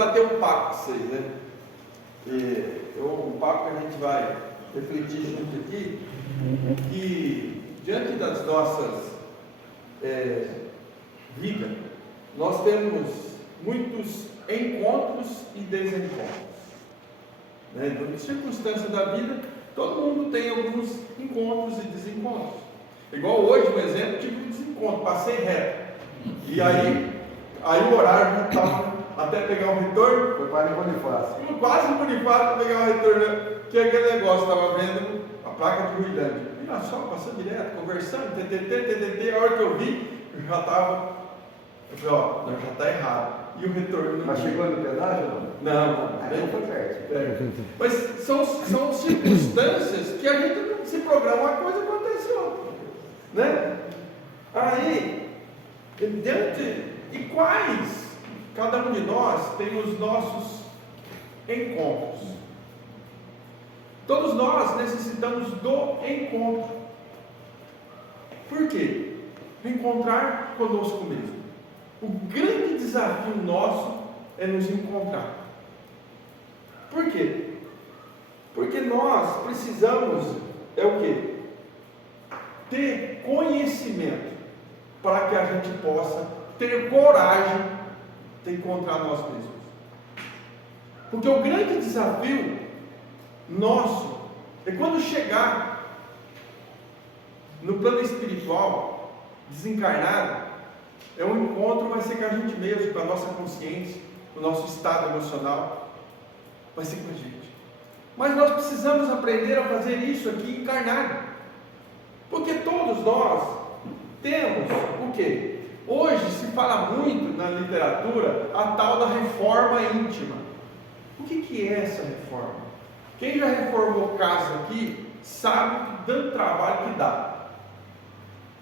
bater um papo com vocês, né? Um papo que a gente vai refletir junto aqui, que diante das nossas vidas, nós temos muitos encontros e desencontros. Né? Nas circunstâncias da vida, todo mundo tem alguns encontros e desencontros. Igual hoje, por exemplo, tive um desencontro, passei reto. E aí o horário já estava até pegar um retorno. Foi quase no Bonifácio. Quase no Bonifácio para pegar um retorno, que aquele negócio estava vendo a placa de Ruilândia. E nós só passando direto, conversando, TTT, a hora que eu vi, eu já estava. Eu falei, ó, já está errado. E o retorno. Mas chegou no pedágio ou não? Não. Aí foi perto. Mas são circunstâncias que a gente não se programa uma coisa, acontece outra. Né? Aí, e quais? Cada um de nós tem os nossos encontros. Todos nós necessitamos do encontro. Por quê? Encontrar conosco mesmo. O grande desafio nosso é nos encontrar. Por quê? Porque nós precisamos, o quê? Ter conhecimento para que a gente possa ter coragem de encontrar nós mesmos. Porque o grande desafio nosso é quando chegar no plano espiritual, desencarnado, um encontro vai ser com a gente mesmo, com a nossa consciência, com o nosso estado emocional, vai ser com a gente. Mas nós precisamos aprender a fazer isso aqui encarnado, porque todos nós temos o quê? Hoje se fala muito na literatura a tal da reforma íntima. O que é essa reforma? Quem já reformou casa aqui sabe que tanto trabalho que dá.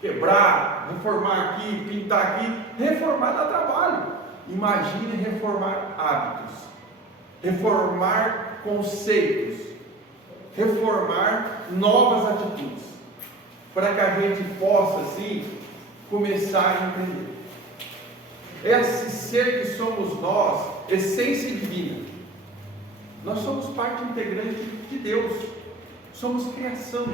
Quebrar, reformar aqui, pintar aqui. Reformar dá trabalho. Imagine reformar hábitos, reformar conceitos, reformar novas atitudes, para que a gente possa assim começar a entender. Esse ser que somos nós, essência divina, nós somos parte integrante de Deus, somos criação.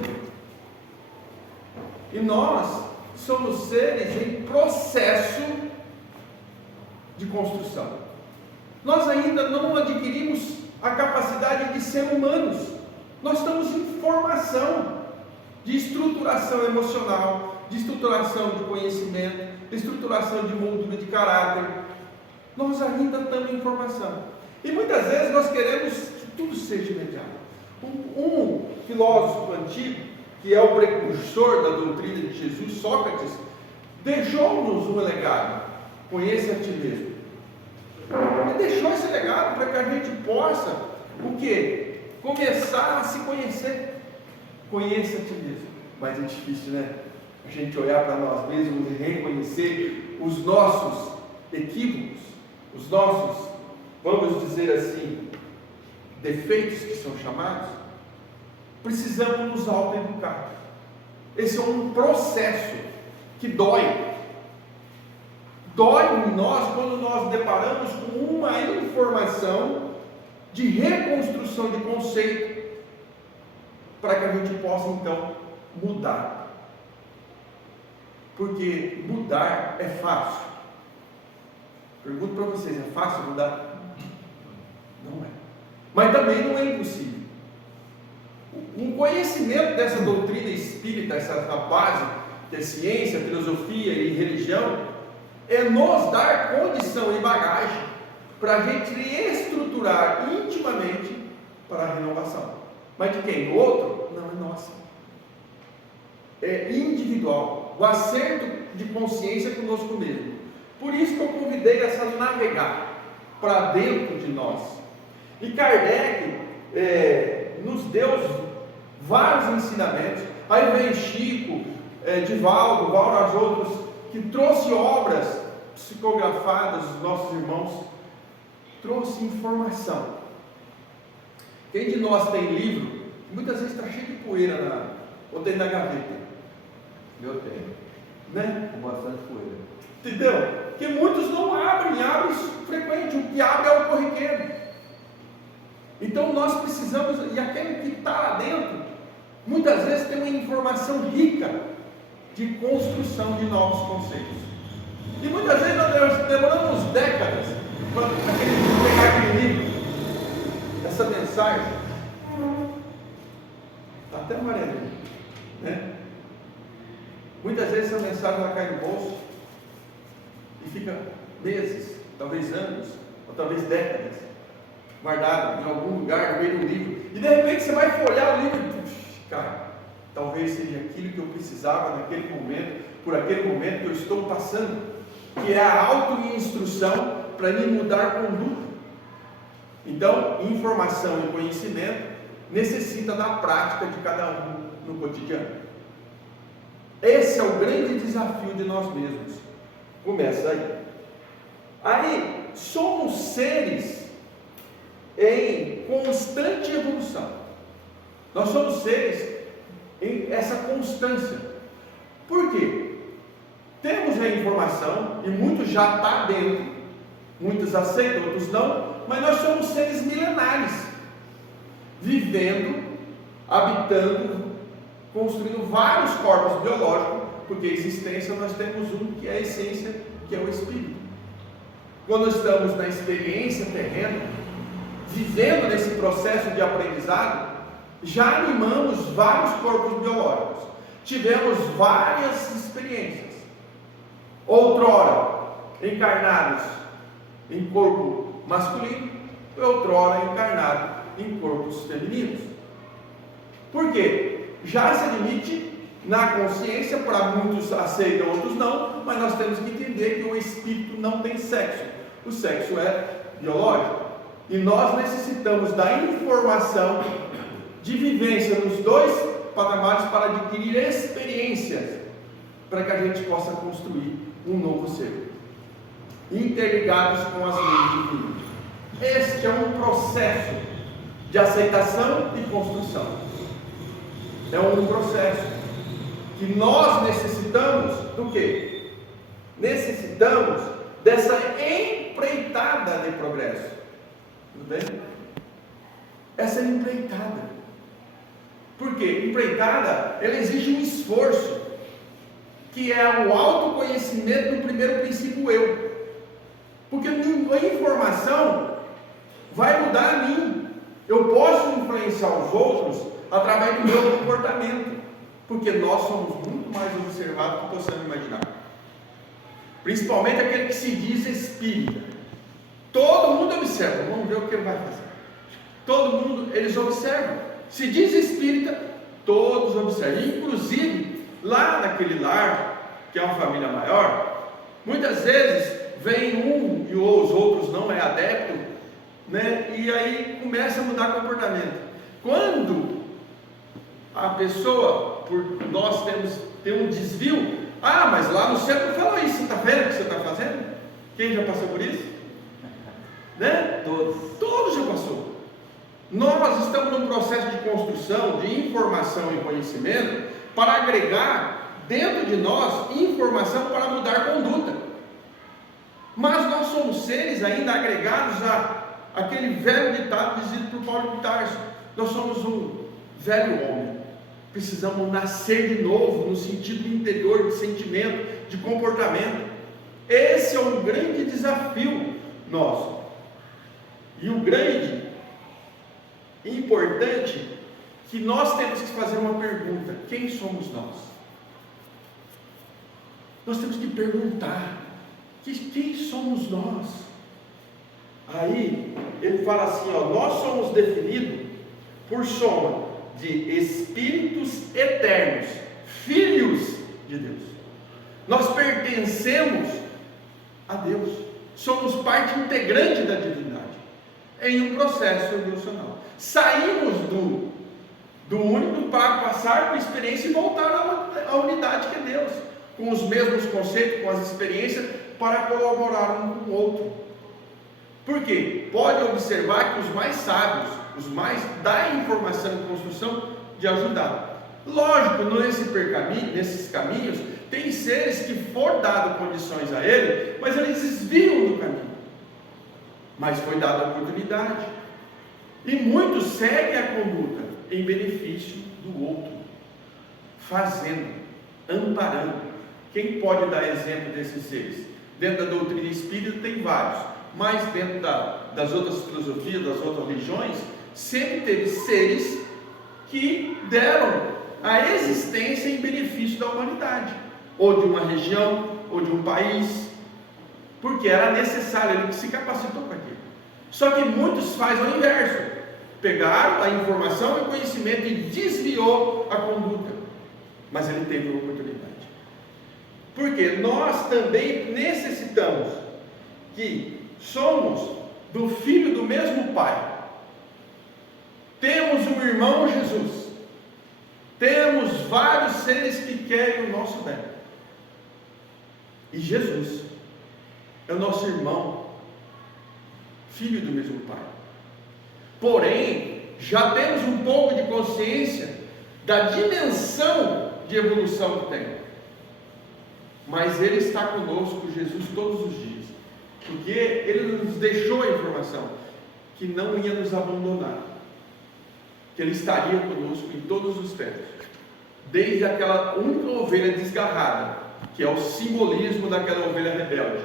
E nós somos seres em processo de construção. Nós ainda não adquirimos a capacidade de ser humanos. Nós estamos em formação de estruturação emocional, de estruturação de conhecimento, de estruturação de moldura de caráter. Nós ainda estamos em formação. E muitas vezes nós queremos que tudo seja imediato. Um filósofo antigo, que é o precursor da doutrina de Jesus, Sócrates, deixou-nos um legado: conheça a ti mesmo. Ele deixou esse legado para que a gente possa, o quê? Começar a se conhecer. Conheça a ti mesmo. Mas é difícil, né? A gente olhar para nós mesmos e reconhecer os nossos equívocos, os nossos, vamos dizer assim, defeitos que são chamados. Precisamos nos autoeducar. Esse é um processo que dói. Dói em nós quando nós deparamos com uma informação de reconstrução de conceito, para que a gente possa então mudar. Porque mudar é fácil. Pergunto para vocês, é fácil mudar? Não é. Mas também não é impossível. Um conhecimento dessa doutrina espírita, essa base que é ciência, filosofia e religião, é nos dar condição e bagagem para a gente estruturar intimamente para a renovação. Mas de quem? Do outro? Não, é nossa. É individual. O acerto de consciência conosco mesmo. Por isso que eu convidei essa navegar para dentro de nós. E Kardec nos deu vários ensinamentos. Aí vem Chico, Divaldo, vários outros, que trouxe obras psicografadas dos nossos irmãos, trouxe informação. Quem de nós tem livro, que muitas vezes está cheio de poeira ou dentro da gaveta? Eu tenho. Né? Com bastante poeira. Entendeu? que muitos não abrem frequente, o que abre é o corriqueiro. Então nós precisamos, e aquele que está lá dentro, muitas vezes tem uma informação rica de construção de novos conceitos. E muitas vezes nós demoramos décadas para pegar aquele livro, essa mensagem. Está até amarelo, né? Muitas vezes essa mensagem ela cai no bolso e fica meses, talvez anos, ou talvez décadas, guardada em algum lugar, no meio do livro. E de repente você vai folhear o livro e cara, talvez seja aquilo que eu precisava naquele momento, por aquele momento que eu estou passando, que é a auto-instrução para me mudar a conduta. Então, informação e conhecimento necessita da prática de cada um no cotidiano. Esse é o grande desafio de nós mesmos. Começa aí. Aí, somos seres em constante evolução. Nós somos seres em essa constância. Por quê? Temos a informação, e muitos já está dentro, muitos aceitam, outros não, mas nós somos seres milenares, vivendo, habitando, construindo vários corpos biológicos, porque a existência nós temos um que é a essência, que é o espírito. Quando estamos na experiência terrena, vivendo nesse processo de aprendizado, já animamos vários corpos biológicos, tivemos várias experiências, outrora encarnados em corpo masculino, e outrora encarnado em corpos femininos. Por quê? Já se admite na consciência, para muitos aceitam, outros não, mas nós temos que entender que o espírito não tem sexo, o sexo é biológico, e nós necessitamos da informação de vivência nos dois patamares para adquirir experiências, para que a gente possa construir um novo ser, interligados com as leis divinas. Este é um processo de aceitação e construção. É um processo que nós necessitamos do quê? Necessitamos dessa empreitada de progresso. Tudo bem? Essa empreitada. Por quê? Empreitada, ela exige um esforço, que é o autoconhecimento do primeiro princípio eu. Porque a informação vai mudar a mim. Eu posso influenciar os outros através do meu comportamento, porque nós somos muito mais observados do que possamos imaginar. Principalmente aquele que se diz espírita. Todo mundo observa, vamos ver o que ele vai fazer. Todo mundo, eles observam. Se diz espírita, todos observam. Inclusive, lá naquele lar, que é uma família maior, muitas vezes vem um e os outros não é adepto, né? E aí começa a mudar comportamento. Quando a pessoa, por nós tem um desvio, mas lá no centro falou isso, você está vendo o que você está fazendo? Quem já passou por isso? Né? Todos já passou. Nós estamos num processo de construção, de informação e conhecimento, para agregar dentro de nós informação para mudar a conduta. Mas nós somos seres ainda agregados àquele velho ditado dizido por Paulo de Tarso. Nós somos um velho homem. Precisamos nascer de novo, no sentido interior, de sentimento, de comportamento. Esse é um grande desafio nosso. E o grande e importante que nós temos que fazer uma pergunta: quem somos nós? Nós temos que perguntar: quem somos nós? Aí ele fala assim, nós somos definidos por soma de espíritos eternos, filhos de Deus. Nós pertencemos a Deus, somos parte integrante da divindade, em um processo evolucional. Saímos do único para passar por experiência e voltar à unidade que é Deus, com os mesmos conceitos, com as experiências, para colaborar um com o outro. Por quê? Pode observar que os mais sábios, os mais da informação e construção, de ajudar. Lógico, nesses caminhos, Tem seres que foram dado condições a ele, mas eles desviam do caminho. Mas foi dada a oportunidade. E muitos seguem a conduta em benefício do outro, fazendo, amparando. Quem pode dar exemplo desses seres? Dentro da doutrina espírita tem vários, mas dentro das outras filosofias, das outras religiões, sempre teve seres que deram a existência em benefício da humanidade, ou de uma região, ou de um país, porque era necessário, ele se capacitou para aquilo. Só que muitos fazem o inverso, pegaram a informação e o conhecimento e desviou a conduta, mas ele teve uma oportunidade. Porque nós também necessitamos que somos do filho do mesmo Pai, temos um irmão Jesus, temos vários seres que querem o nosso bem, e Jesus é o nosso irmão, filho do mesmo Pai. Porém, já temos um pouco de consciência da dimensão de evolução que tem, mas Ele está conosco, Jesus, todos os dias, porque Ele nos deixou a informação que não ia nos abandonar, que Ele estaria conosco em todos os tempos, desde aquela única ovelha desgarrada, que é o simbolismo daquela ovelha rebelde,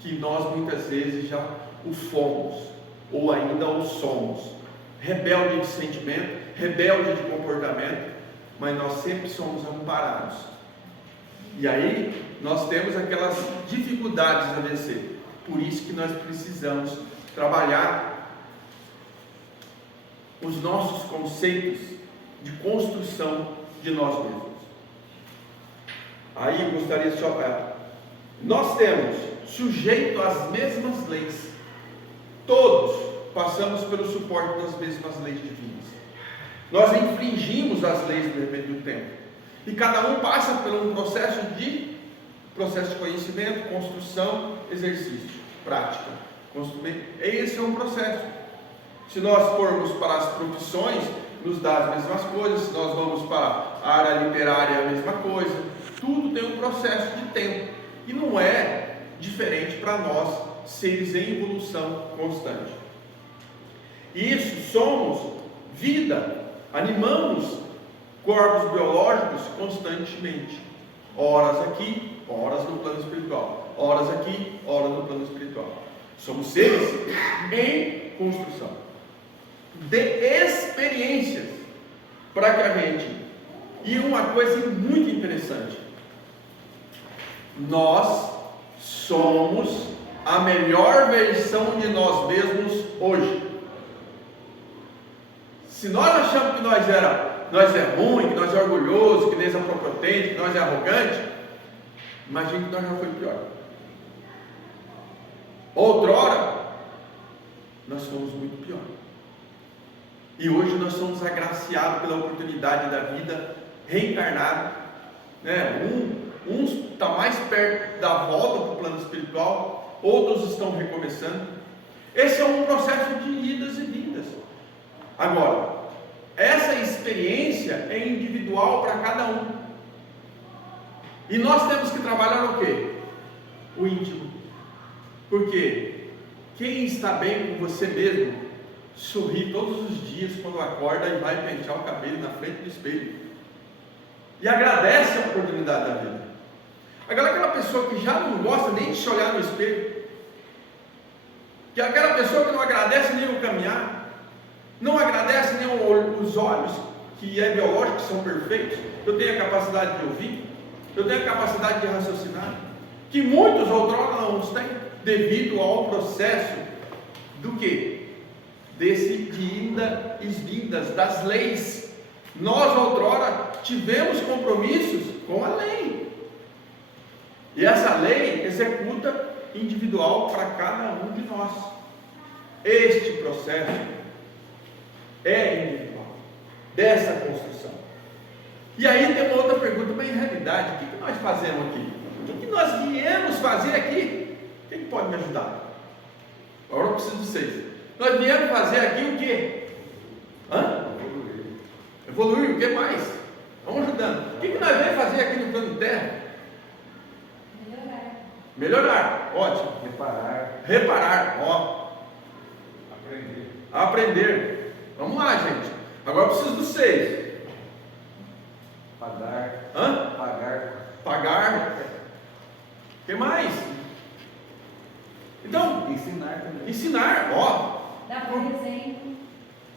que nós muitas vezes já o fomos, ou ainda o somos, rebelde de sentimento, rebelde de comportamento, mas nós sempre somos amparados. E aí nós temos aquelas dificuldades a vencer. Por isso que nós precisamos trabalhar os nossos conceitos de construção de nós mesmos. Aí eu gostaria de nós temos sujeito às mesmas leis. Todos passamos pelo suporte das mesmas leis divinas. Nós infringimos as leis de repente do tempo. E cada um passa por um processo de conhecimento, construção, exercício, prática. Esse é um processo. Se nós formos para as profissões, nos dá as mesmas coisas. Se nós vamos para a área literária, a mesma coisa. Tudo tem um processo de tempo. E não é diferente para nós, seres em evolução constante. Isso, somos vida, animamos corpos biológicos constantemente, horas aqui, horas no plano espiritual, horas aqui, horas no plano espiritual. Somos seres em construção, de experiências, para que a gente, e uma coisa muito interessante, nós somos a melhor versão de nós mesmos hoje. Se nós achamos que nós é ruim, que nós é orgulhoso, que nós é prepotente, que nós é arrogante, imagine que nós já foi pior. Outrora, nós fomos muito pior. E hoje nós somos agraciados pela oportunidade da vida, reencarnado, né? Uns estão mais perto da volta para o plano espiritual, outros estão recomeçando. Esse é um processo de idas e vindas. Agora, essa experiência é individual para cada um. E nós temos que trabalhar o quê? O íntimo. Porque quem está bem com você mesmo, sorri todos os dias quando acorda e vai pentear o cabelo na frente do espelho. E agradece a oportunidade da vida. Agora, aquela pessoa que já não gosta nem de se olhar no espelho, que é aquela pessoa que não agradece nem o caminhar, não agradece nem os olhos, que é biológico, que são perfeitos. Eu tenho a capacidade de ouvir, eu tenho a capacidade de raciocinar, que muitos outrora não os têm, devido ao processo do que? De indas e vindas das leis. Nós outrora tivemos compromissos com a lei, e essa lei executa individual para cada um de nós. Este processo é individual, dessa construção. E aí tem uma outra pergunta, mas em realidade, o que nós fazemos aqui? O que nós viemos fazer aqui? Quem pode me ajudar? Agora eu preciso de vocês. Nós viemos fazer aqui o quê? Evoluir, o que mais? Vamos ajudando. O que nós viemos fazer aqui no plano Terra? Melhorar, ótimo. Reparar, ó. Aprender. Vamos lá, gente. Agora eu preciso dos 6. Pagar. O que mais? Então, ensinar, ó. Dá para exemplo.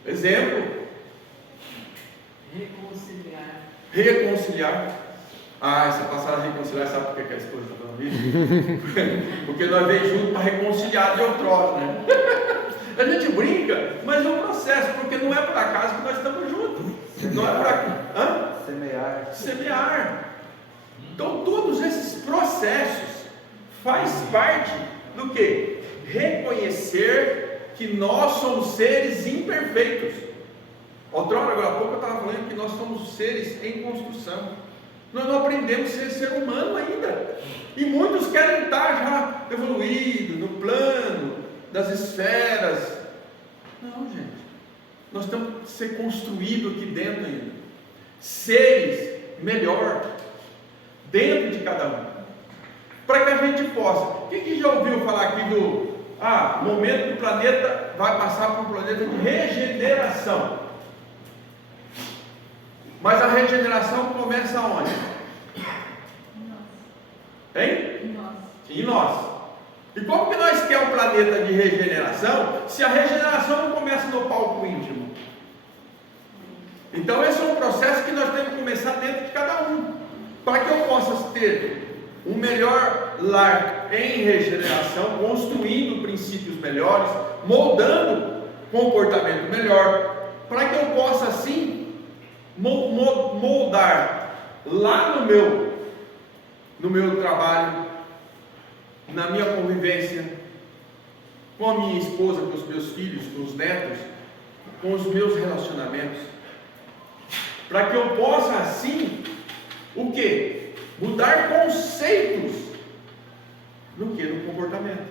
Exemplo. Reconciliar. Essa passada reconciliar, sabe por que a esposa está falando isso? Porque nós veio junto para reconciliar de outrora, né? A gente brinca, mas é um processo, porque não é por acaso que nós estamos juntos. Não é por acaso. Semear. Então todos esses processos faz parte do que? Reconhecer que nós somos seres imperfeitos. Outrora, agora há pouco eu estava falando que nós somos seres em construção. Nós não aprendemos a ser humano ainda. E muitos querem estar já evoluídos no plano das esferas. Não, gente. Nós temos que ser construídos aqui dentro ainda. Seres melhor dentro de cada um. Para que a gente possa. Quem já ouviu falar aqui do momento que o planeta vai passar por um planeta de regeneração? Mas a regeneração começa onde? Hein? Em nós. E como que nós queremos um planeta de regeneração se a regeneração não começa no palco íntimo? Então esse é um processo que nós temos que começar dentro de cada um. Para que eu possa ter um melhor lar em regeneração, construindo princípios melhores, moldando comportamento melhor, para que eu possa assim moldar lá no meu trabalho, na minha convivência, com a minha esposa, com os meus filhos, com os netos, com os meus relacionamentos, para que eu possa assim, o que? Mudar conceitos no que? No comportamento.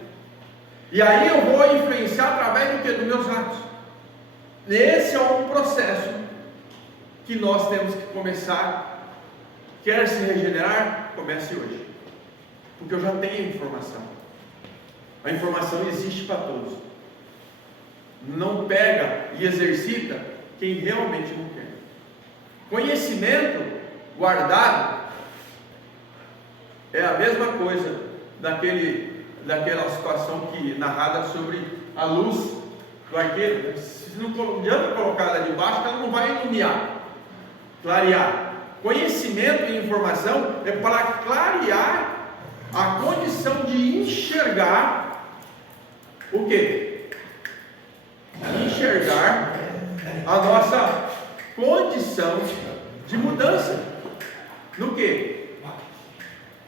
E aí eu vou influenciar através do que? Dos meus atos. Esse é um processo que nós temos que começar. Quer se regenerar? Comece hoje, porque eu já tenho a informação. A informação existe para todos. Não pega e exercita quem realmente não quer. Conhecimento guardado é a mesma coisa daquela situação que narrada sobre a luz do arqueiro. Se não adianta colocar ela debaixo, ela não vai iluminar, clarear. Conhecimento e informação é para clarear a condição de enxergar o que? Enxergar a nossa condição de mudança no que?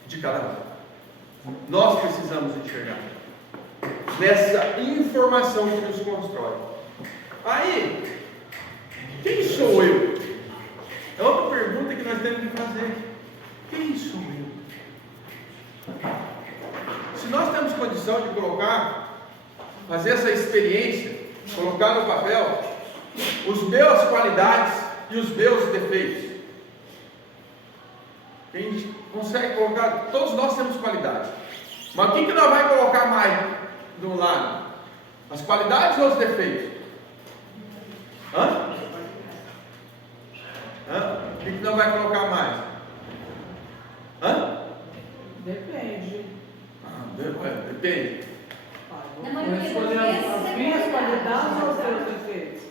De cada um. Nós precisamos enxergar nessa informação que nos constrói. Aí, quem sou eu? É outra pergunta que nós temos que fazer. Quem sou eu? Se nós temos condição de fazer essa experiência, colocar no papel os meus qualidades e os meus defeitos. Quem consegue colocar, todos nós temos qualidades. Mas o que nós vamos colocar mais de um lado? As qualidades ou os defeitos? O que nós vamos colocar mais? Depende. Depende. As minhas qualidades ou os seus defeitos?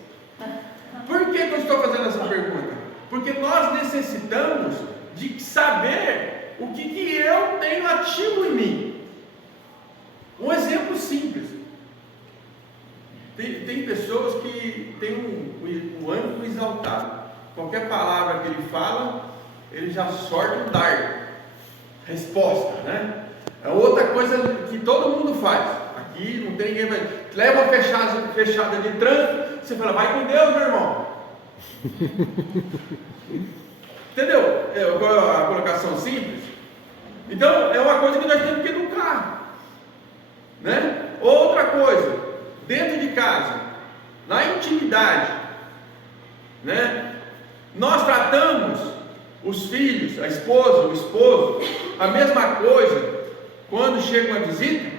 Por que eu estou fazendo essa pergunta? Porque nós necessitamos de saber o que eu tenho ativo em mim. Um exemplo simples. Tem pessoas que têm um ânimo exaltado. Qualquer palavra que ele fala, ele já sorte um dardo. Resposta, né? É outra coisa que todo mundo faz. Aqui não tem ninguém mais. Leva uma fechada de trânsito, você fala, vai com Deus, meu irmão. Entendeu? A colocação simples. Então, é uma coisa que nós temos que educar, né? Outra coisa, dentro de casa, na intimidade, né? Nós tratamos os filhos, a esposa, o esposo, a mesma coisa quando chega uma visita,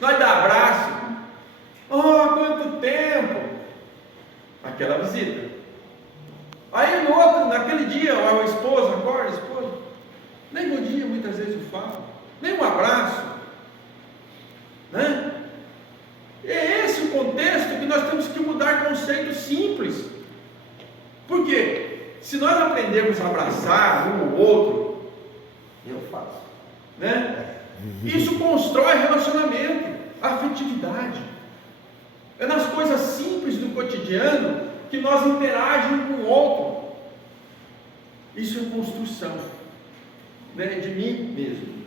nós dá abraço. Oh, quanto tempo! Aquela visita. Aí no outro, naquele dia, a esposa acorda, a esposa, nem bom dia muitas vezes eu falo, nem um abraço, né? É esse o contexto que nós temos que mudar conceitos simples. Por quê? Se nós aprendermos a abraçar um ou outro, Eu faço. né? Isso constrói relacionamento, afetividade. É nas coisas simples do cotidiano que nós interagimos com o outro. Isso é construção, né, de mim mesmo.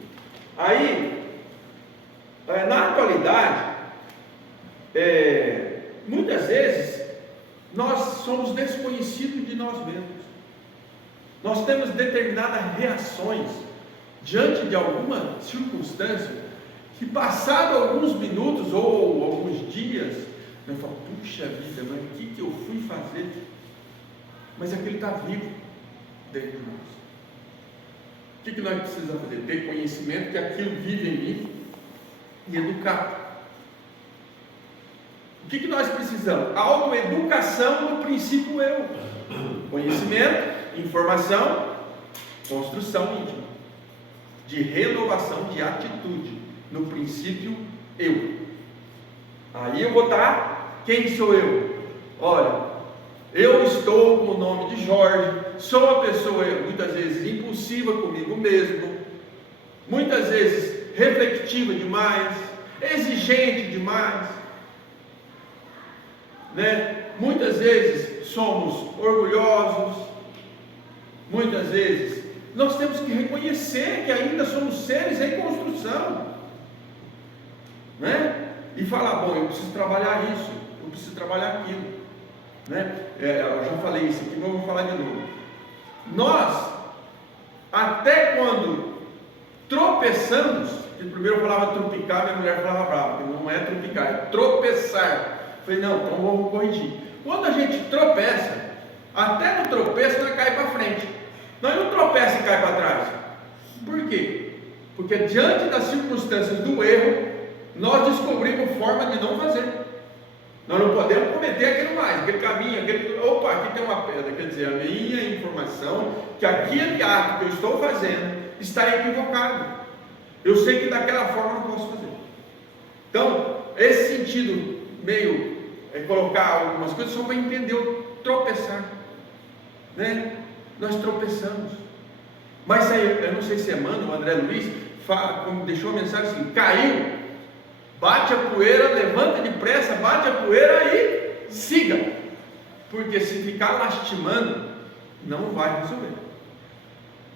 Aí, na atualidade, muitas vezes nós somos desconhecidos de nós mesmos. Nós temos determinadas reações diante de alguma circunstância que, passado alguns minutos ou alguns dias, eu falo, puxa vida, mas o que eu fui fazer? Mas aquele está vivo dentro de nós. O que nós precisamos fazer? Ter conhecimento que aquilo vive em mim e educar. O que nós precisamos? Autoeducação no princípio eu. Conhecimento, informação, construção íntima. De renovação de atitude no princípio eu. Aí eu vou estar, quem sou eu? Olha, eu estou com o nome de Jorge, sou uma pessoa muitas vezes impulsiva comigo mesmo, muitas vezes reflexiva demais, exigente demais, né? Muitas vezes somos orgulhosos, muitas vezes nós temos que reconhecer que ainda somos seres em construção, né? E falar, bom, eu preciso trabalhar isso, eu preciso trabalhar aquilo, né? Eu já falei isso aqui, mas eu vou falar de novo. Nós, até quando tropeçamos, que primeiro eu falava tropicar, minha mulher falava brava, porque não é tropicar, é tropeçar. Eu falei, não, então vamos corrigir. Quando a gente tropeça, até no tropeço nós cai para frente. Nós não tropeça e cai para trás. Por quê? Porque diante das circunstâncias do erro, nós descobrimos forma de não fazer. Nós não podemos cometer aquilo mais, aquele caminho, opa, aqui tem uma pedra. Quer dizer, a minha informação que aquele ato que eu estou fazendo está equivocado. Eu sei que daquela forma eu não posso fazer. Então, esse sentido meio colocar algumas coisas só para entender o tropeçar, né? Nós tropeçamos. Mas aí, eu não sei se é Mano ou André Luiz deixou a mensagem assim: caiu, bate a poeira, levanta depressa, bate a poeira e siga, porque se ficar lastimando, não vai resolver.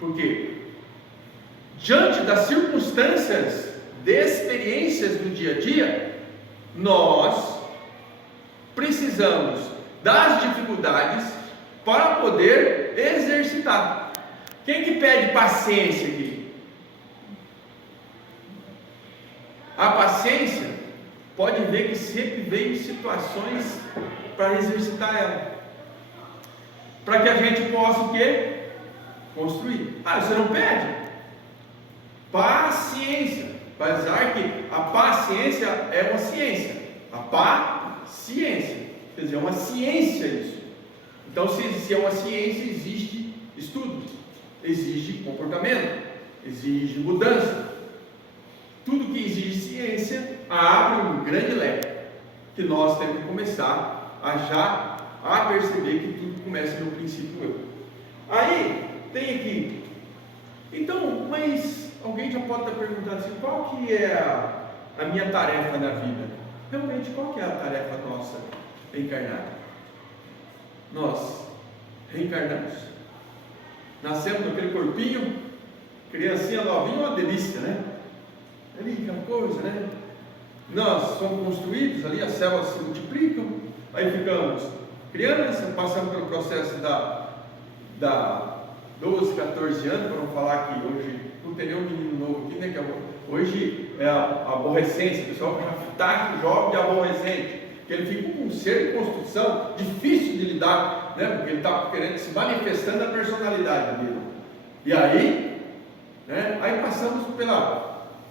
Porque diante das circunstâncias, de experiências do dia a dia, nós precisamos das dificuldades para poder exercitar. Quem que pede paciência aqui? A paciência pode ver que sempre vem situações para exercitar ela, para que a gente possa o quê? Construir. Você não pede? Paciência. Apesar que a paciência é uma ciência. A paciência, quer dizer, é uma ciência isso. Então, se é uma ciência, existe estudo, exige comportamento, exige mudança. Tudo que exige ciência abre um grande leque, que nós temos que começar a perceber que tudo começa no princípio eu. Aí, tem aqui, então, mas alguém já pode estar perguntando assim, qual que é a minha tarefa na vida? Realmente, qual que é a tarefa nossa encarnada? Nós reencarnamos, nascemos naquele corpinho, criancinha novinha, uma delícia, né? Ali aquela coisa, né? Nós somos construídos ali, as células se multiplicam, aí ficamos criança, passamos pelo processo da 12, 14 anos, para não falar que hoje não tem nenhum menino novo aqui, né? Que hoje é a aborrecência, o pessoal já está jovem de aborrecente, que ele fica com um ser em construção difícil de lidar, né? Porque ele está querendo se manifestando a personalidade dele. E aí, né? Aí passamos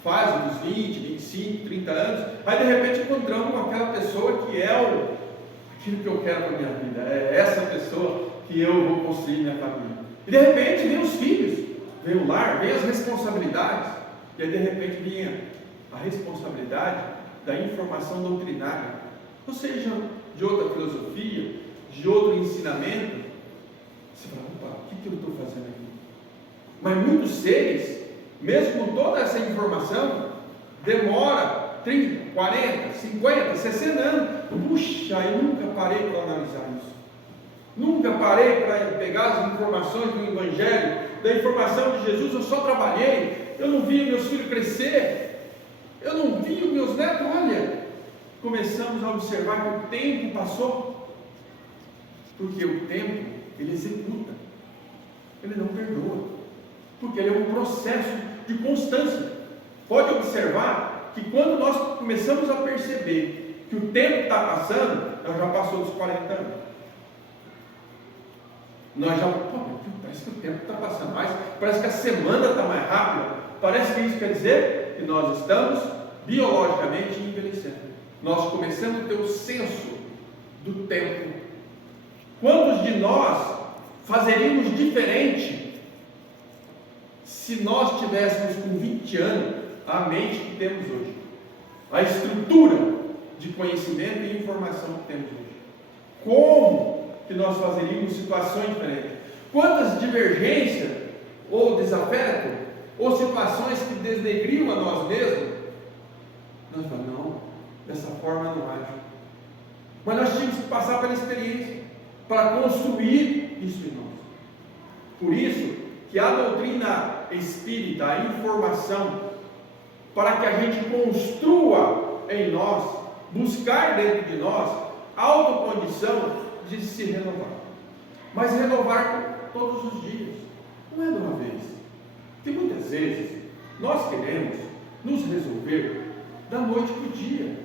fase dos 20, 25, 30 anos, aí de repente encontramos com aquela pessoa que é aquilo que eu quero para a minha vida, é essa pessoa que eu vou construir minha família. E de repente vem os filhos, vem o lar, vem as responsabilidades, e aí de repente vinha a responsabilidade da informação doutrinária, ou seja, de outra filosofia, de outro ensinamento. Você fala, opa, o que eu estou fazendo aqui? Mas muitos seres, mesmo com toda essa informação, demora 30, 40, 50, 60 anos. Puxa, eu nunca parei para analisar isso. Nunca parei para pegar as informações do Evangelho, da informação de Jesus. Eu só trabalhei, eu não vi meus filhos crescer, eu não vi os meus netos. Olha, começamos a observar que o tempo passou, porque o tempo, ele executa, ele não perdoa, porque ele é um processo de constância. Pode observar que quando nós começamos a perceber que o tempo está passando, nós já passou dos 40 anos. Nós já, parece que o tempo está passando mais, parece que a semana está mais rápida, parece que isso quer dizer que nós estamos biologicamente envelhecendo. Nós começamos a ter o senso do tempo. Quantos de nós fazeríamos diferente se nós tivéssemos com 20 anos a mente que temos hoje, a estrutura de conhecimento e informação que temos hoje? Como que nós fazeríamos situações diferentes? Quantas divergências ou desafeto ou situações que desnegriam a nós mesmos, nós falamos, não, dessa forma não age. Mas nós tínhamos que passar pela experiência para construir isso em nós. Por isso que a doutrina espírita, a informação, para que a gente construa em nós, buscar dentro de nós a autocondição de se renovar. Mas renovar todos os dias, não é de uma vez. Porque muitas vezes nós queremos nos resolver da noite para o dia.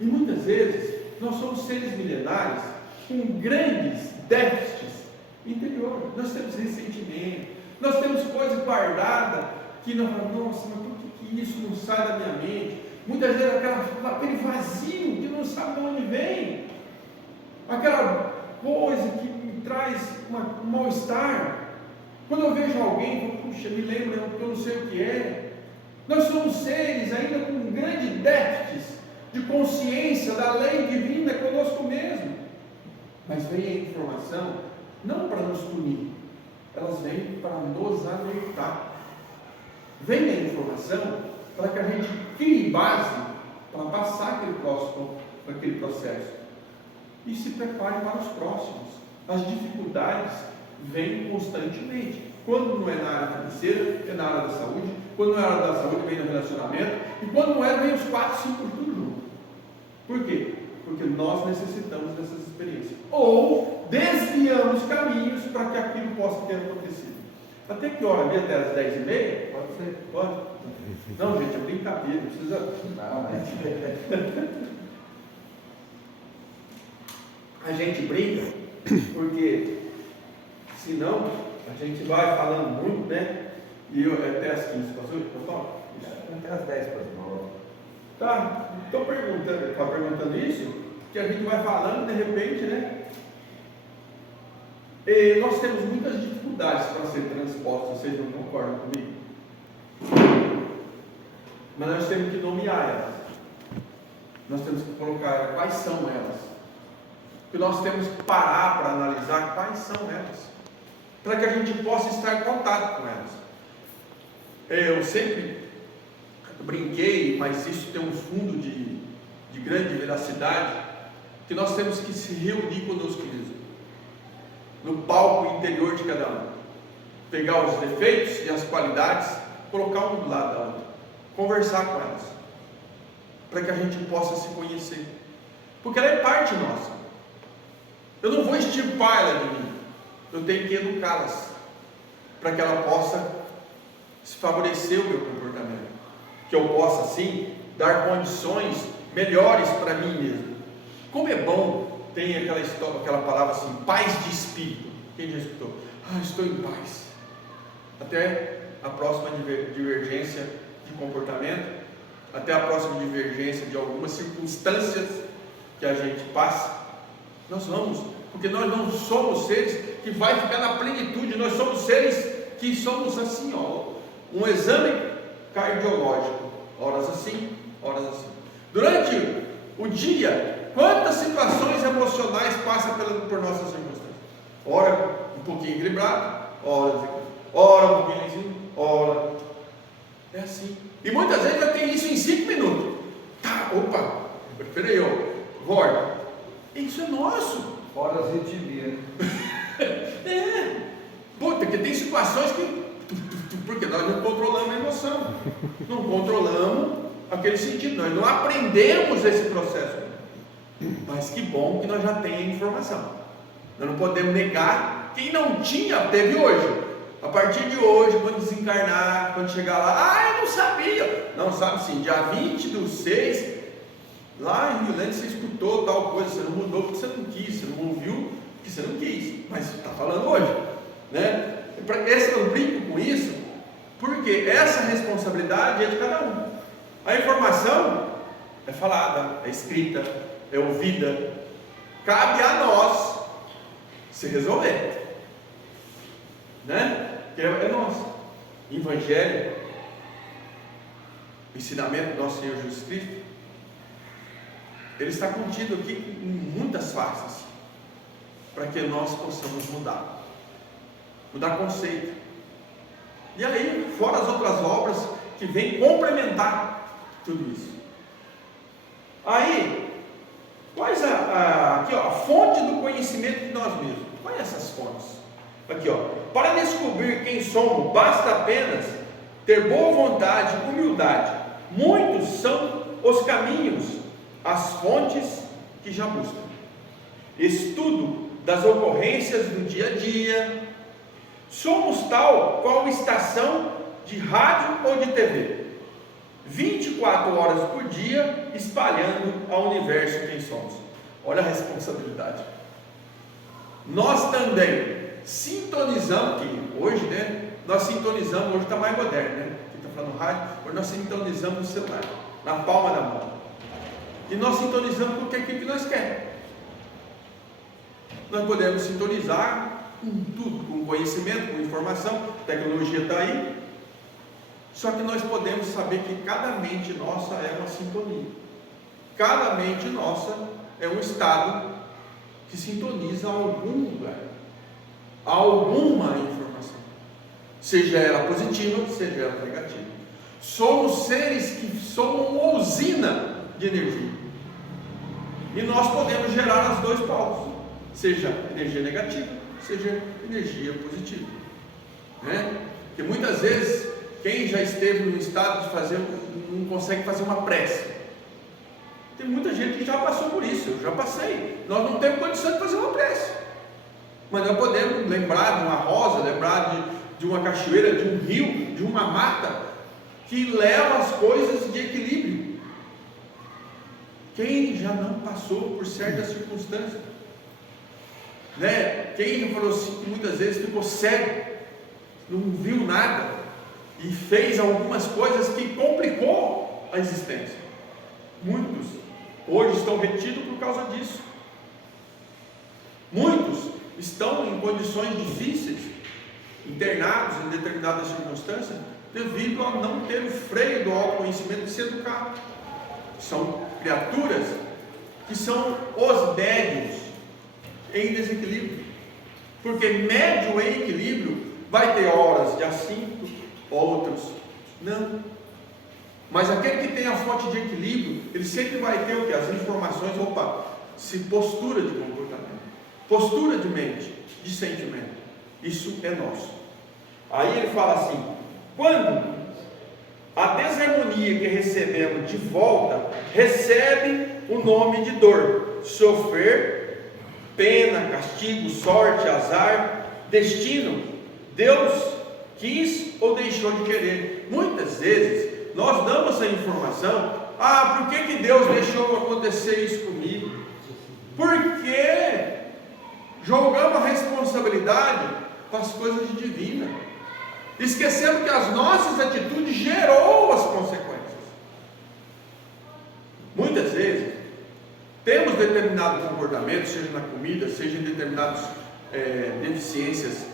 E muitas vezes nós somos seres milenares com grandes déficits interiores. Nós temos ressentimento, nós temos coisas guardadas que nós falamos, nossa, mas por que isso não sai da minha mente? Muitas vezes aquele vazio que não sabe de onde vem, aquela coisa que me traz um mal-estar. Quando eu vejo alguém, eu falo, puxa, me lembra que eu não sei o que é. Nós somos seres ainda com grandes déficits de consciência da lei divina conosco mesmo. Mas vem a informação não para nos punir, elas vêm para nos alertar. Vem a informação para que a gente crie base para passar aquele processo e se prepare para os próximos. As dificuldades vêm constantemente. Quando não é na área financeira, é na área da saúde. Quando não é na área da saúde, vem no relacionamento. E quando não é, vem os 4, 5 por tudo junto. Por quê? Porque nós necessitamos dessas experiências. Ou desviamos caminhos para que aquilo possa ter acontecido. Até que hora? Até às 10h30? Pode ser. Pode? Não, gente, é brincadeira. Não precisa. Não, mas... A gente brinca porque senão a gente vai falando muito, né? E eu até as 15, passou? Até as 10 para as 9. Tá, estou perguntando isso, que a gente vai falando de repente, né? E nós temos muitas dificuldades para ser transpostos, vocês não concordam comigo? Mas nós temos que nomear elas. Nós temos que colocar quais são elas. Porque nós temos que parar para analisar quais são elas, para que a gente possa estar em contato com elas. Eu sempre brinquei, mas isso tem um fundo de grande veracidade, que nós temos que se reunir conosco mesmo, no palco interior de cada um, pegar os defeitos e as qualidades, colocar um do lado da outra, conversar com elas, para que a gente possa se conhecer, porque ela é parte nossa. Eu não vou extirpar ela de mim, eu tenho que educá-las, para que ela possa favorecer o meu comportamento, que eu possa assim dar condições melhores para mim mesmo. Como é bom, tem aquela história, aquela palavra assim, paz de espírito. Quem já escutou? Estou em paz. Até a próxima divergência de comportamento, até a próxima divergência de algumas circunstâncias que a gente passa, nós vamos, porque nós não somos seres que vai ficar na plenitude, nós somos seres que somos assim, ó, um exame cardiológico, horas assim, horas assim. Durante o dia, quantas situações emocionais passam por nossas circunstâncias? Ora um pouquinho equilibrado, ora um pouquinho assim, ora. É assim. E muitas vezes eu tenho isso em 5 minutos. Tá, opa, peraí, volta. Isso é nosso. Fora as ritmias. Porque tem situações que. Porque nós não controlamos a emoção, não controlamos aquele sentido, nós não aprendemos esse processo. Mas que bom que nós já temos a informação. Nós não podemos negar. Quem não tinha, teve hoje. A partir de hoje, quando desencarnar, quando chegar lá, eu não sabia. Não, sabe sim, dia 20/6, lá em Rio Grande você escutou tal coisa, você não mudou porque você não quis, você não ouviu porque você não quis, mas está falando hoje, né? Eu brinco com isso, porque essa responsabilidade é de cada um. A informação é falada, é escrita, é ouvida, cabe a nós se resolver, né? Que é nosso. Evangelho, ensinamento do nosso Senhor Jesus Cristo, ele está contido aqui em muitas faces, para que nós possamos mudar conceito. E aí, fora as outras obras que vêm complementar tudo isso. Aí, quais aqui, ó, a fonte do conhecimento de nós mesmos? Quais essas fontes? Aqui, ó, para descobrir quem somos, basta apenas ter boa vontade, humildade. Muitos são os caminhos, as fontes que já buscam. Estudo das ocorrências do dia a dia. Somos tal qual estação de rádio ou de TV, 24 horas por dia, espalhando ao universo quem somos. Olha a responsabilidade. Nós também sintonizamos, que hoje, né, nós sintonizamos, hoje está mais moderno, né? Quem está falando rádio, hoje nós sintonizamos no celular, na palma da mão. E nós sintonizamos com aquilo que nós queremos. Nós podemos sintonizar com tudo, com conhecimento, com informação, a tecnologia está aí. Só que nós podemos saber que cada mente nossa é uma sintonia. Cada mente nossa é um estado que sintoniza a algum lugar, a alguma informação, seja ela positiva, seja ela negativa. Somos seres que somos uma usina de energia. E nós podemos gerar os dois polos, seja energia negativa, seja energia positiva, né? Porque muitas vezes quem já esteve no estado de fazer, não consegue fazer uma prece. Tem muita gente que já passou por isso, eu já passei. Nós não temos condição de fazer uma prece, mas nós podemos lembrar de uma rosa, lembrar de uma cachoeira, de um rio, de uma mata que leva as coisas de equilíbrio. Quem já não passou por certas circunstâncias, né? Quem já falou assim, que muitas vezes ficou cego, não viu nada e fez algumas coisas que complicou a existência. Muitos hoje estão retidos por causa disso. Muitos estão em condições difíceis, internados em determinadas circunstâncias, devido a não ter o freio do autoconhecimento de se educar. São criaturas que são os médios em desequilíbrio, porque médio em equilíbrio vai ter horas de assinto, outros não. Mas aquele que tem a fonte de equilíbrio, ele sempre vai ter o que? As informações, postura de comportamento, postura de mente, de sentimento. Isso é nosso. Aí ele fala assim: quando a desarmonia que recebemos de volta recebe o nome de dor, sofrer, pena, castigo, sorte, azar, destino, Deus quis ou deixou de querer. Muitas vezes nós damos a informação: por que Deus deixou acontecer isso comigo? Porque jogamos a responsabilidade para as coisas divinas. esquecendo que as nossas atitudes gerou as consequências. Muitas vezes, temos determinado comportamento, seja na comida, seja em determinadas deficiências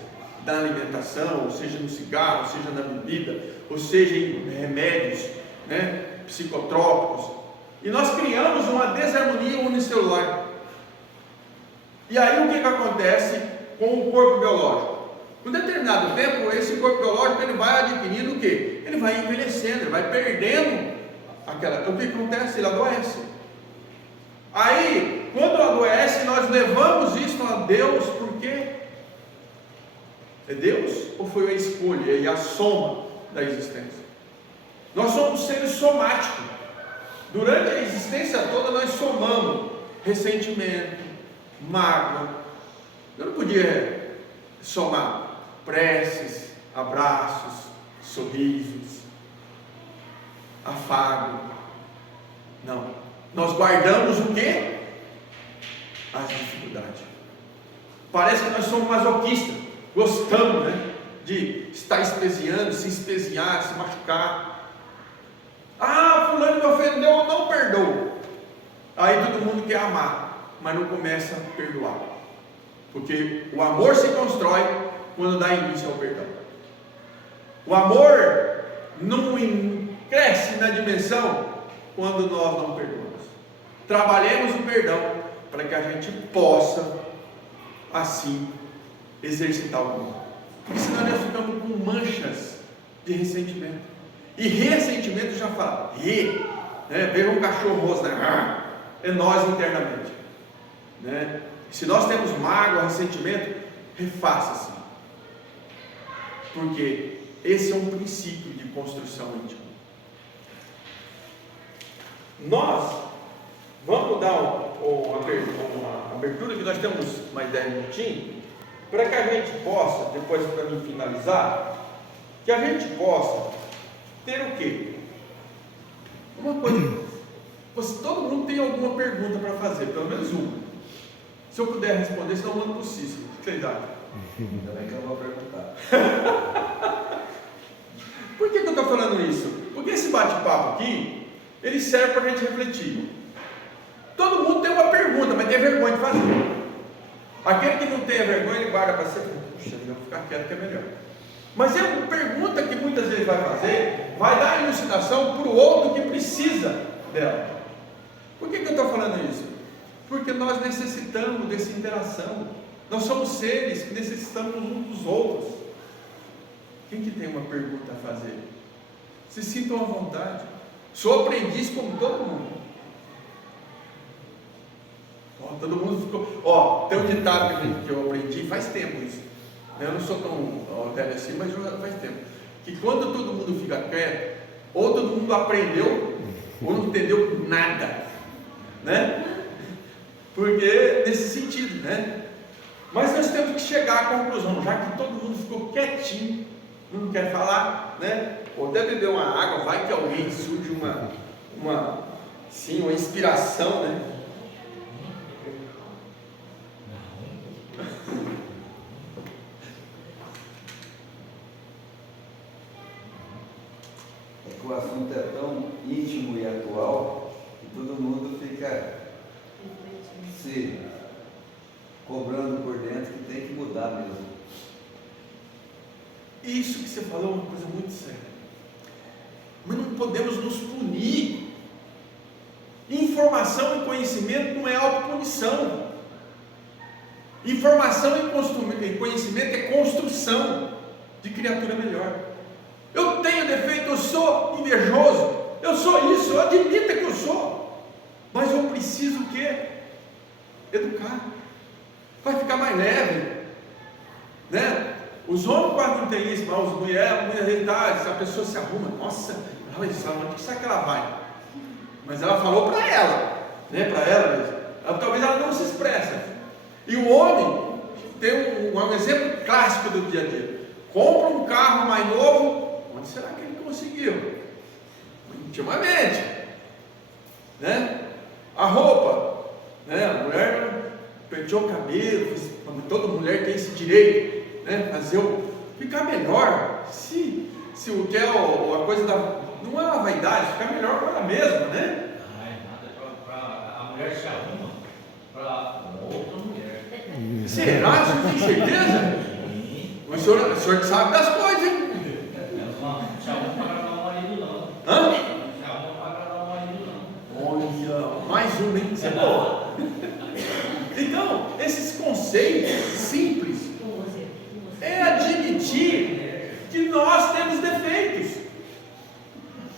da alimentação, ou seja no cigarro, seja na bebida, ou seja em remédios, né, psicotrópicos, e nós criamos uma desarmonia unicelular. E aí o que acontece com o corpo biológico? Por determinado tempo, esse corpo biológico ele vai adquirindo o quê? Ele vai envelhecendo, ele vai perdendo o que acontece? Ele adoece. Aí, quando adoece, nós levamos isso a Deus, por quê? É Deus ou foi a escolha e a soma da existência? Nós somos seres somáticos. Durante a existência toda nós somamos ressentimento, mágoa. Eu não podia somar preces, abraços, sorrisos, afago. Não. Nós guardamos o quê? As dificuldades. Parece que nós somos masoquistas. Gostamos, né? De estar espesiando, se espesiar, se machucar. Ah, fulano me ofendeu, eu não perdoo. Aí todo mundo quer amar, mas não começa a perdoar. Porque o amor se constrói quando dá início ao perdão. O amor não cresce na dimensão quando nós não perdoamos. Trabalhemos o perdão para que a gente possa assim exercitar o amor. Porque senão nós ficamos com manchas de ressentimento. E ressentimento já fala, né? Veja um cachorro rosto, né? É nós internamente, né? Se nós temos mágoa, ressentimento, refaça-se, porque esse é um princípio de construção íntima. Nós vamos dar uma abertura, que nós temos mais 10 minutinhos, para que a gente possa, depois para mim finalizar, que a gente possa ter o quê? Uma coisa, todo mundo tem alguma pergunta para fazer, pelo menos uma. Se eu puder responder, senão eu mando para o Cícero. O que vocês acham? Ainda bem que eu vou perguntar. Por que eu estou falando isso? Porque esse bate-papo aqui, ele serve para a gente refletir. Todo mundo tem uma pergunta, mas tem vergonha de fazer. Aquele que não tem a vergonha, ele guarda para si. Puxa, eu vou ficar quieto que é melhor. Mas é uma pergunta que muitas vezes vai fazer, vai dar elucidação para o outro que precisa dela. Por que eu estou falando isso? Porque nós necessitamos dessa interação. Nós somos seres que necessitamos uns dos outros. Quem que tem uma pergunta a fazer? Se sintam à vontade. Sou aprendiz como todo mundo. Todo mundo ficou. Tem um ditado que eu aprendi faz tempo isso. Eu não sou tão velho assim, mas faz tempo. Que quando todo mundo fica quieto, ou todo mundo aprendeu, ou não entendeu nada. Né? Porque nesse sentido, né? Mas nós temos que chegar à conclusão, já que todo mundo ficou quietinho, não quer falar, né? Ou até beber uma água, vai que alguém surge uma inspiração, né? É que o assunto é tão íntimo e atual que todo mundo fica se cobrando por dentro que tem que mudar mesmo. Isso que você falou é uma coisa muito séria. Mas não podemos nos punir. Informação e conhecimento não é autopunição. Informação e conhecimento é construção de criatura melhor. Eu tenho defeito, eu sou invejoso, eu sou isso, eu admito que eu sou. Mas eu preciso o quê? Educar. Vai ficar mais leve, né? Os homens quase não tem isso, mas as mulheres, a pessoa se arruma, nossa, olha só, onde será que ela vai? Mas ela falou para ela, né? Para ela mesmo. Talvez ela não se expressa. E o homem tem um exemplo clássico do dia a dia. Compra um carro mais novo, onde será que ele conseguiu? Intimamente, né? A roupa, né? A mulher penteou o cabelo, toda mulher tem esse direito, né? Ficar melhor. Se o que é a coisa da. Não é uma vaidade, fica melhor para ela mesma, né? Não é nada. A mulher se arruma para outra mulher. Será? O senhor tem certeza? Sim. O senhor que sabe das coisas, hein? Ela não se arruma para agradar o marido, não. Hã? Não se arruma para agradar o marido, não. Olha, mais um, hein? Você é boa. Então, esses conceitos simples é admitir que nós temos defeitos,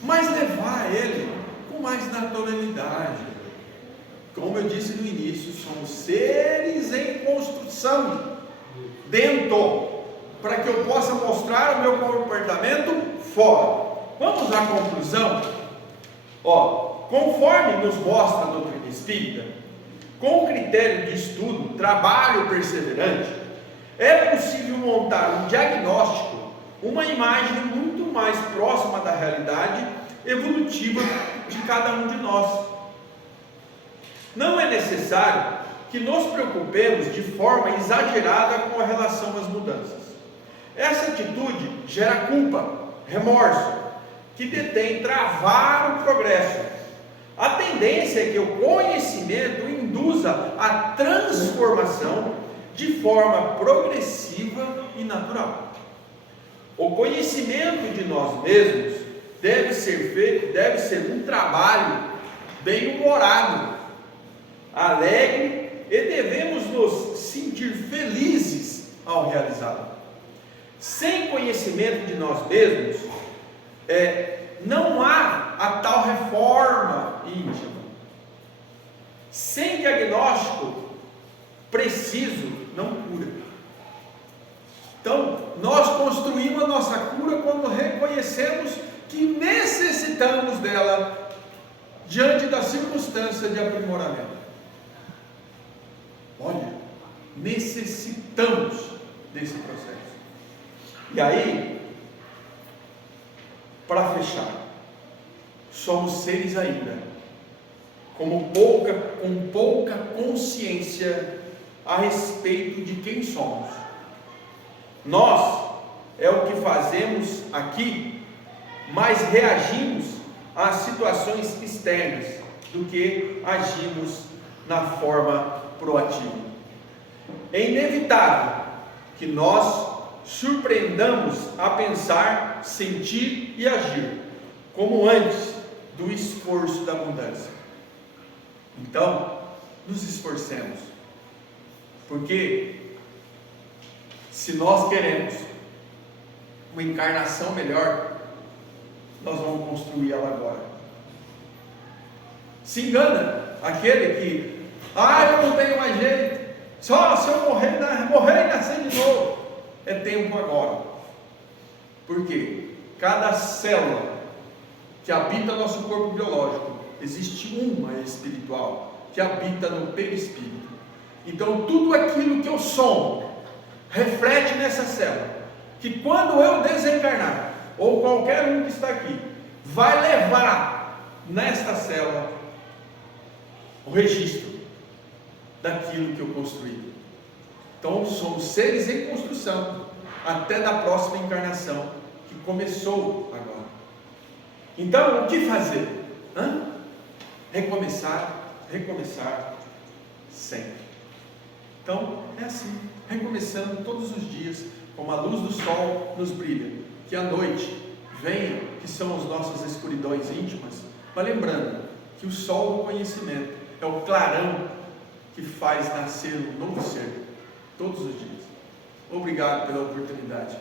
mas levar ele com mais naturalidade. Como eu disse no início, somos seres em construção dentro, para que eu possa mostrar o meu comportamento fora. Vamos à conclusão? Conforme nos mostra a doutrina espírita, com critério de estudo, trabalho perseverante, é possível montar um diagnóstico, uma imagem muito mais próxima da realidade evolutiva de cada um de nós. Não é necessário que nos preocupemos de forma exagerada com a relação às mudanças. Essa atitude gera culpa, remorso, que detém travar o progresso. A tendência é que o conhecimento induza a transformação de forma progressiva e natural. O conhecimento de nós mesmos deve ser um trabalho bem-humorado, alegre, e devemos nos sentir felizes ao realizá-lo. Sem conhecimento de nós mesmos, não há a tal reforma íntima. Sem diagnóstico preciso, não cura. Então, nós construímos a nossa cura quando reconhecemos que necessitamos dela diante da circunstância de aprimoramento. Olha, necessitamos desse processo. E aí, para fechar, somos seres ainda com pouca consciência a respeito de quem somos. Nós é o que fazemos aqui, mas reagimos às situações externas do que agimos na forma proativa. É inevitável que nós surpreendamos a pensar, sentir e agir como antes do esforço da mudança. Então, nos esforcemos, porque se nós queremos uma encarnação melhor, nós vamos construir ela agora. Se engana aquele que, eu não tenho mais jeito, só se eu morrer e nascer de novo. É tempo agora. Por quê? Cada célula que habita nosso corpo biológico, existe uma espiritual que habita no perispírito. Então tudo aquilo que eu sou reflete nessa célula, que quando eu desencarnar, ou qualquer um que está aqui, vai levar nesta célula o registro daquilo que eu construí. Então somos seres em construção até da próxima encarnação que começou agora. Então o que fazer? Recomeçar sempre. Então é assim, recomeçando todos os dias, como a luz do sol nos brilha, que a noite venha, que são as nossas escuridões íntimas, mas lembrando que o sol do conhecimento é o clarão que faz nascer um novo ser todos os dias. Obrigado pela oportunidade.